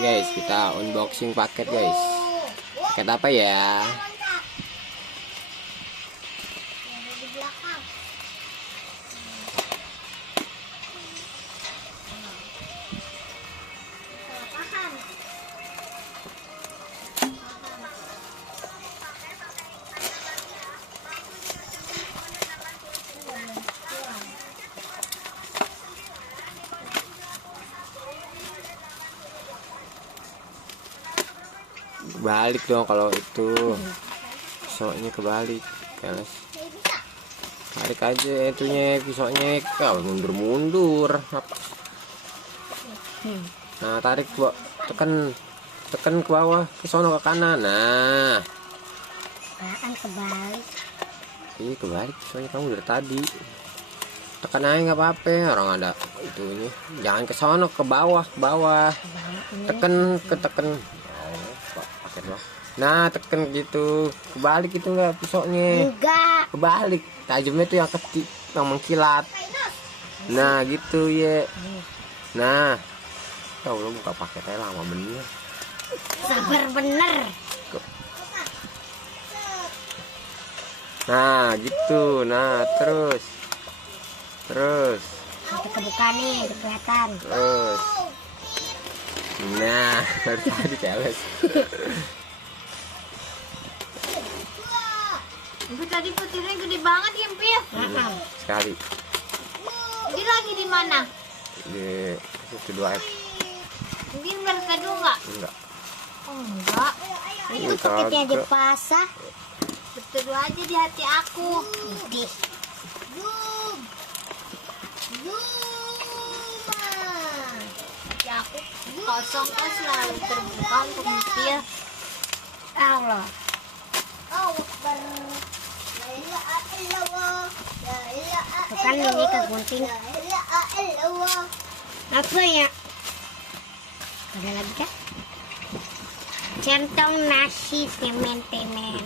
Guys, kita unboxing paket guys. Paket apa ya? Kebalik dong kalau itu. Pisaunya kebalik, guys. Tarik aja itunya, pisaunya kalau mundur-mundur apa. Nah, tarik gua, tekan ke bawah, ke sono ke kanan. Nah. Apaan kebalik? Ini kebalik, soalnya kamu dari tadi. Tekan aja nggak apa-apa, orang ada itu ini. Jangan ke sono, ke bawah, ke bawah. Tekan. Nah, tekan gitu. Kebalik itu enggak pisaunya. Enggak. Kebalik. Tajamnya tuh yang ketik, yang mengkilat. Nah, gitu ya. Nah. Ya Allah, buka paketnya lama bener. Sabar bener. Nah, gitu. Nah, terus. Nanti kebuka nih, kelihatan. Terus. Nah, dari tadi keles. Ibu tadi petirnya gede banget ya, Pil. Sekali. Ini lagi di mana? Di itu 2F. Mungkin berkedua enggak? Enggak. Oh, enggak. Itu paketnya dipasah. Berkedua aja di hati aku. Di. Hati aku kosong kan selalu terbuka untuk Pil. Allah. Bukan ini kegunting. Apa ya? Ada lagi kan? Centong nasi semen-temen.